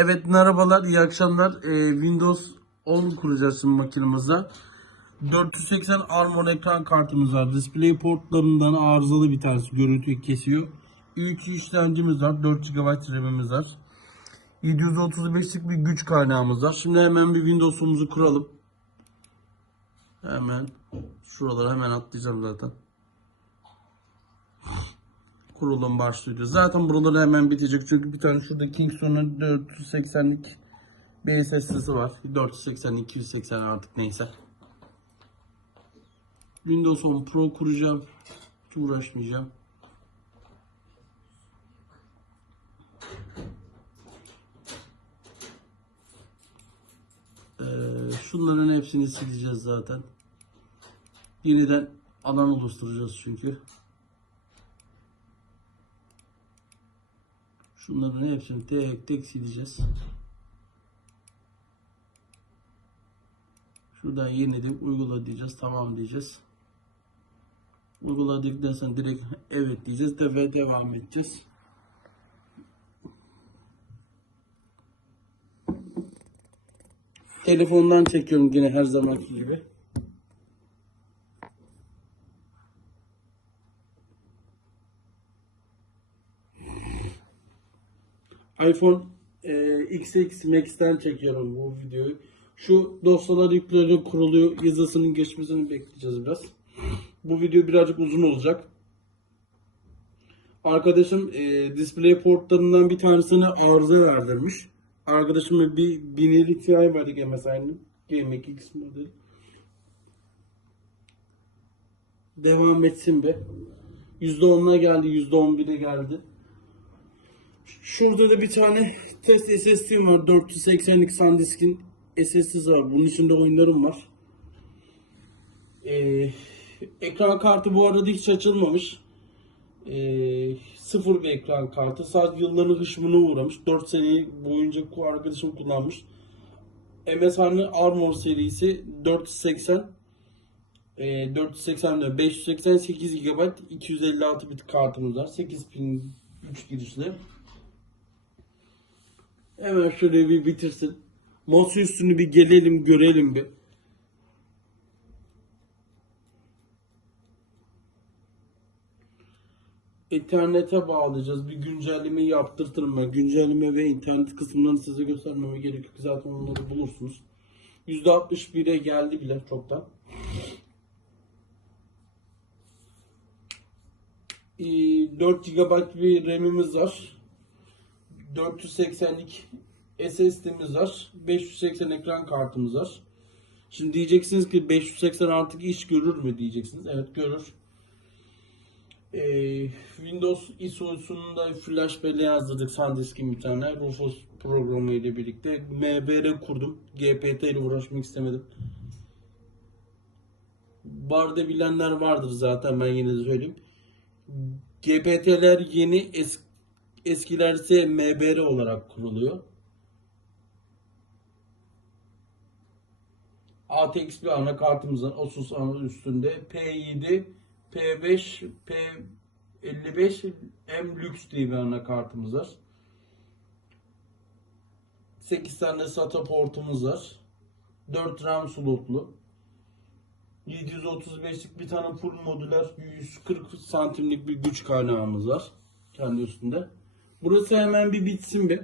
Evet merhabalar, iyi akşamlar. Ee, Windows 10 kuracağız şimdi makinemize. 480 Armor ekran kartımız var. Display portlarından arızalı bir tanesi görüntüyü kesiyor. i3 işlemcimiz var. 4 GB RAM'imiz var. 735'lik bir güç kaynağımız var. Şimdi hemen bir Windows'umuzu kuralım. Hemen şuralara hemen atlayacağım zaten. Kurulum başlıyor. Zaten buraları hemen bitecek çünkü bir tane şurada Kingston'un 480'lik bir SSD'si var. 480, 280 artık neyse. Windows 10 Pro kuracağım. Hiç uğraşmayacağım. Ee, şunların hepsini sileceğiz zaten. Yeniden alan oluşturacağız çünkü. Şunların hepsini tek tek sileceğiz. Şuradan yeniledim. Uygula diyeceğiz. Tamam diyeceğiz. Uyguladıktan sonra direkt evet diyeceğiz ve devam edeceğiz. Telefondan çekiyorum yine her zamanki gibi. iPhone e, XX Max'ten çekiyorum bu videoyu. Şu dosyalar yükleniyor, kuruluyor. Yazısının geçmesini bekleyeceğiz biraz. Bu video birazcık uzun olacak. Arkadaşım e, display portlarından bir tanesini arıza verdirmiş. Arkadaşımın bir 1050 Ti vardı MSI'nin. GMX modeli. Devam etsin be. %10'a geldi, %11'e geldi. Şurada da bir tane test SSD'm var. 480'lik SanDisk'in SSD'si var. Bunun içinde oyunlarım var. Ee, ekran kartı bu arada hiç açılmamış. Ee, sıfır bir ekran kartı. Sadece yılların hışmına uğramış. 4 sene boyunca arkadaşım kullanmış. MSI'nin Armor serisi 480 e, 480 diyor, 588 GB 256 bit kartımız var. 8003 girişli. Hemen şöyle bir bitirsin. Masa üstünü bir gelelim görelim bir. İnternete bağlayacağız. Bir güncelleme yaptırtırım ben. Güncelleme ve internet kısımlarını size göstermeme gerek yok. Zaten onları bulursunuz. %61'e geldi bile çoktan. Ee, 4 GB bir RAM'imiz var. 480'lik SSD'miz var. 580 ekran kartımız var. Şimdi diyeceksiniz ki 580 artık iş görür mü diyeceksiniz. Evet görür. Ee, Windows ISO'sunu da flash belleğe yazdırdık SanDisk'in bir tane. Rufus programı ile birlikte. MBR kurdum. GPT ile uğraşmak istemedim. Barda bilenler vardır zaten ben yine söyleyeyim. GPT'ler yeni es eskiler ise MBR olarak kuruluyor. ATX bir anakartımız var. Asus ana üstünde. P7, P5, P55 M Lux diye bir anakartımız var. 8 tane SATA portumuz var. 4 RAM slotlu. 735'lik bir tane full modüler 140 santimlik bir güç kaynağımız var. Kendi üstünde. Burası hemen bir bitsin bir.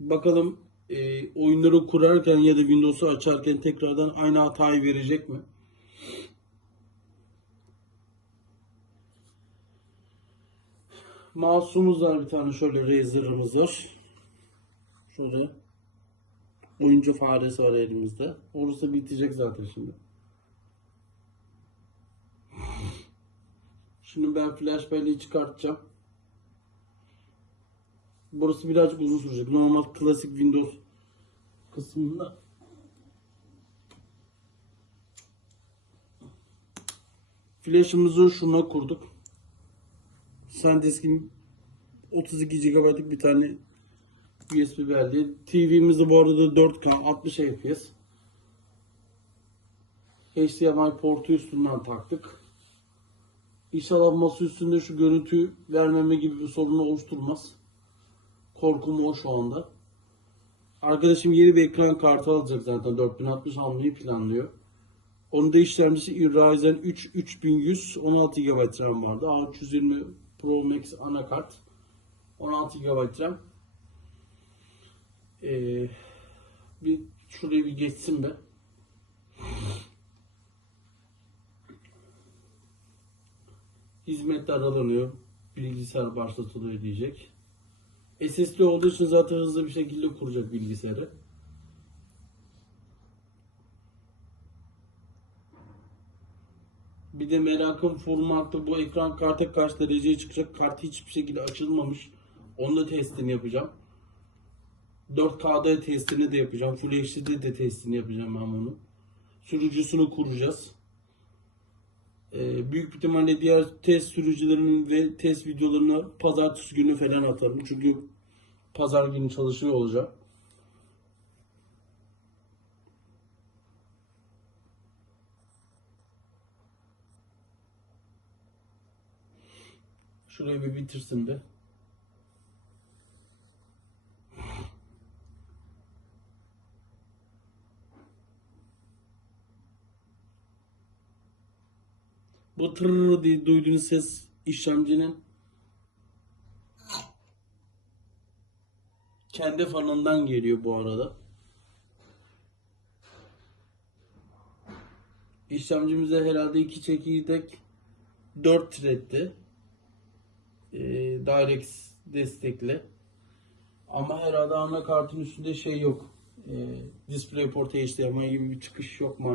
Bakalım e, oyunları kurarken ya da Windows'u açarken tekrardan aynı hatayı verecek mi? Mouse'umuz var bir tane şöyle Razer'ımız var. Şöyle oyuncu faresi var elimizde. Orası bitecek zaten şimdi. Şimdi ben flash belleği çıkartacağım. Burası birazcık uzun sürecek. Normal klasik Windows kısmında Flash'ımızı şuna kurduk. SanDisk'in 32 GB'lık bir tane USB belleği. TV'mizi bu arada 4K 60 FPS. HDMI portu üstünden taktık. İnşallah masa üstünde şu görüntü vermeme gibi bir sorunu oluşturmaz. Korkum o şu anda. Arkadaşım yeni bir ekran kartı alacak zaten 4060 almayı planlıyor. Onun da işlemcisi Ryzen 3 3100 16 GB RAM vardı. A320 Pro Max anakart 16 GB RAM. Ee, bir şuraya bir geçsin be. Hizmetler aranıyor. Bilgisayar başlatılıyor diyecek. SSD olduğu için zaten hızlı bir şekilde kuracak bilgisayarı. Bir de merakım formatı bu ekran kartı kaç dereceye çıkacak. Kart hiçbir şekilde açılmamış. Onu da testini yapacağım. 4K'da testini de yapacağım. Full HD'de de testini yapacağım ben bunu. Sürücüsünü kuracağız. Ee, büyük bir ihtimalle diğer test sürücülerinin ve test videolarını pazartesi günü falan atarım. Çünkü pazar günü çalışıyor olacağım. Şurayı bir bitirsin de. Bu tırrrr diye duyduğunuz ses işlemcinin kendi fanından geliyor bu arada. İşlemcimize herhalde iki çekirdek 4 thread'ti. Ee, DirectX destekli. Ama herhalde anakartın üstünde şey yok. Ee, DisplayPort HDMI gibi bir çıkış yok maalesef.